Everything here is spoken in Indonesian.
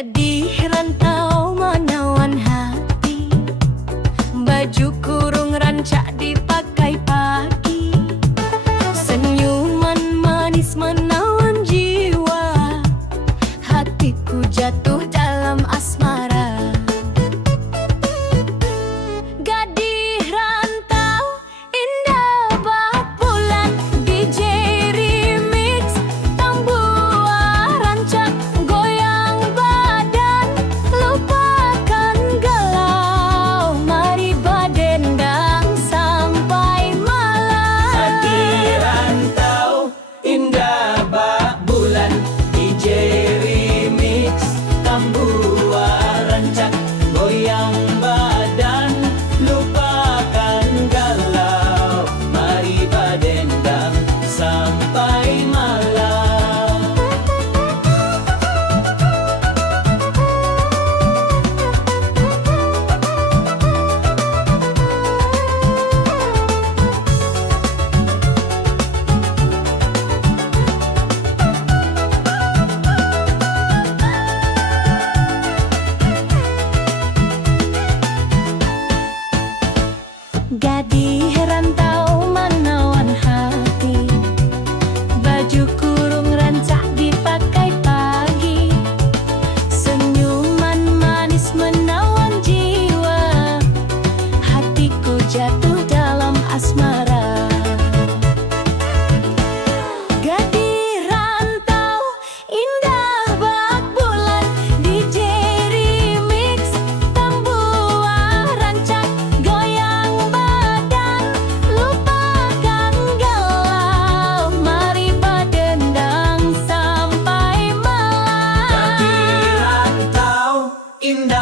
Gadis rantau menawan hati, baju kurung rancak dipakai pagi. Senyuman manis menawan jiwa, hatiku jatuh dalam asmara. Gadis rantau indah bak bulan, DJ remix tambua rancak goyang badan. Lupakan galau, mari badendang sampai malam. Gadis rantau indah bak bulan, DJ remix tambua rancak goyang badan. Lupakan galau, mari badendang sampai malam. Gadis rantau menawan hati, baju kurung rancak dipakai pagi. Senyuman manis menawan jiwa, hatiku jatuh dalam asmara. Gadis rantau indah bak bulan, DJ remix tambua rancak goyang badan. Lupakan galau, mari badendang sampai malam. Gadis rantau indah